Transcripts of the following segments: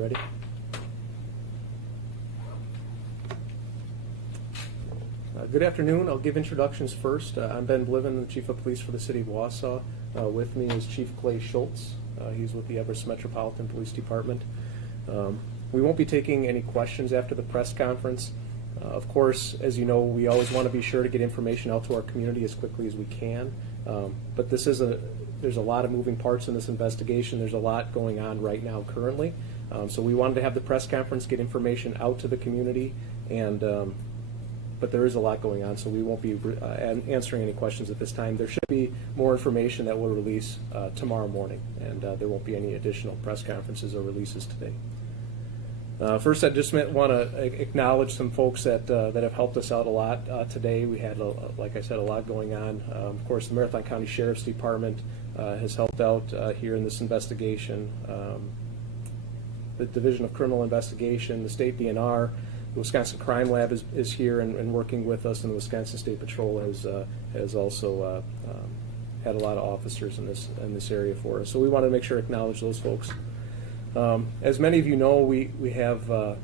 ready? Good afternoon. I'll give introductions first. I'm Ben Bliven, the Chief of Police for the City of Wausau. With me is Chief Clay Schultz. He's with the Everest Metropolitan Police Department. We won't be taking any questions after the press conference. Of course, as you know, we always want to be sure to get information out to our community as quickly as we can. But there's a lot of moving parts in this investigation. There's a lot going on right now currently. So we wanted to have the press conference, get information out to the community, but there is a lot going on, so we won't be answering any questions at this time. There should be more information that we'll release tomorrow morning, and there won't be any additional press conferences or releases today. First, I just want to acknowledge some folks that have helped us out a lot today. We had, like I said, a lot going on. Of course, the Marathon County Sheriff's Department has helped out here in this investigation. The Division of Criminal Investigation, the State DNR, the Wisconsin Crime Lab is here and working with us, and the Wisconsin State Patrol has also had a lot of officers in this area for us. So we want to make sure to acknowledge those folks. As many of you know, we have a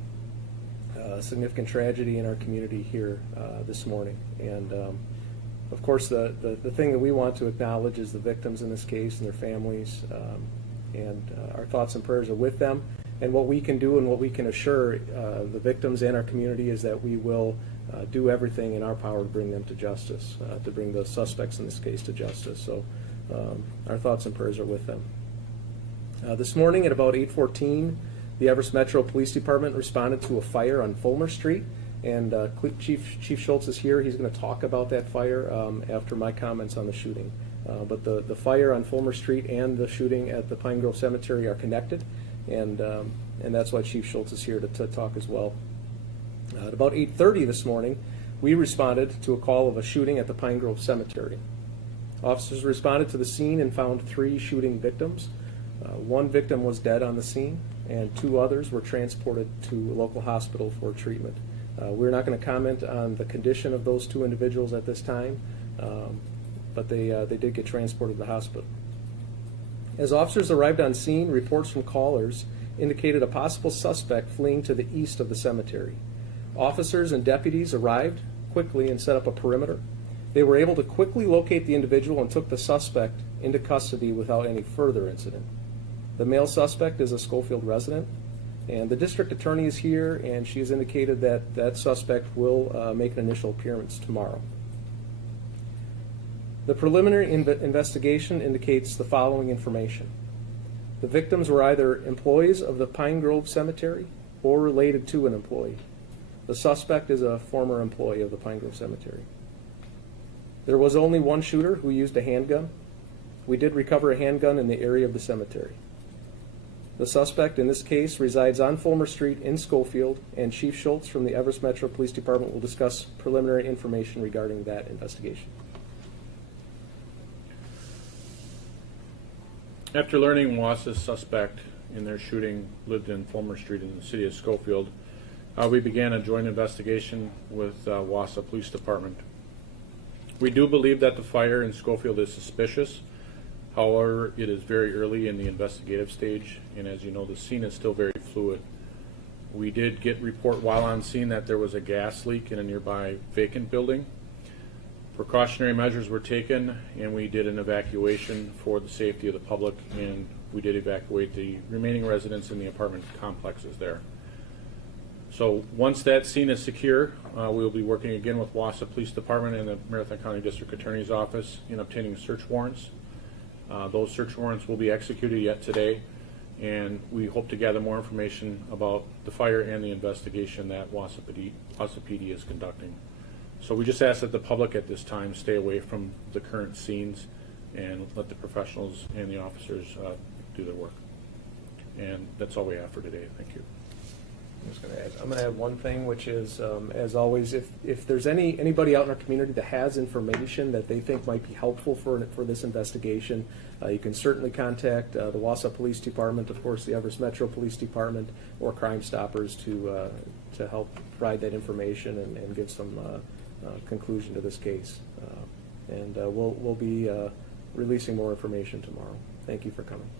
significant tragedy in our community here this morning, and of course the thing that we want to acknowledge is the victims in this case and their families, and our thoughts and prayers are with them. And what we can do and what we can assure the victims and our community is that we will do everything in our power to bring them to justice, to bring the suspects in this case to justice. So our thoughts and prayers are with them. This morning at about 8:14, the Everest Metro Police Department responded to a fire on Fulmer Street, and Chief Schultz is here. He's going to talk about that fire after my comments on the shooting. But the fire on Fulmer Street and the shooting at the Pine Grove Cemetery are connected, and that's why Chief Schultz is here to talk as well. At about 8:30 this morning, we responded to a call of a shooting at the Pine Grove Cemetery. Officers responded to the scene and found 3 shooting victims. One victim was dead on the scene, and 2 others were transported to a local hospital for treatment. We're not going to comment on the condition of those 2 individuals at this time, but they did get transported to the hospital. As officers arrived on scene, reports from callers indicated a possible suspect fleeing to the east of the cemetery. Officers and deputies arrived quickly and set up a perimeter. They were able to quickly locate the individual and took the suspect into custody without any further incident. The male suspect is a Schofield resident, and the district attorney is here, and she has indicated that that suspect will make an initial appearance tomorrow. The preliminary investigation indicates the following information. The victims were either employees of the Pine Grove Cemetery or related to an employee. The suspect is a former employee of the Pine Grove Cemetery. There was only one shooter who used a handgun. We did recover a handgun in the area of the cemetery. The suspect in this case resides on Fulmer Street in Schofield, and Chief Schultz from the Everest Metro Police Department will discuss preliminary information regarding that investigation. After learning Wausau's suspect in their shooting lived in Fulmer Street in the city of Schofield, we began a joint investigation with Wausau Police Department. We do believe that the fire in Schofield is suspicious. However, it is very early in the investigative stage, and as you know, the scene is still very fluid. We did get report while on scene that there was a gas leak in a nearby vacant building. Precautionary measures were taken, and we did an evacuation for the safety of the public, and we did evacuate the remaining residents in the apartment complexes there. So once that scene is secure, we'll be working again with Wausau Police Department and the Marathon County District Attorney's Office in obtaining search warrants. Those search warrants will be executed yet today, and we hope to gather more information about the fire and the investigation that Wausau PD is conducting. So we just ask that the public at this time stay away from the current scenes and let the professionals and the officers do their work. And that's all we have for today. Thank you. I'm going to add one thing, which is, as always, if there's anybody out in our community that has information that they think might be helpful for this investigation, you can certainly contact the Wausau Police Department, of course, the Everest Metro Police Department, or Crime Stoppers to help provide that information and give some conclusion to this case. And we'll be releasing more information tomorrow. Thank you for coming.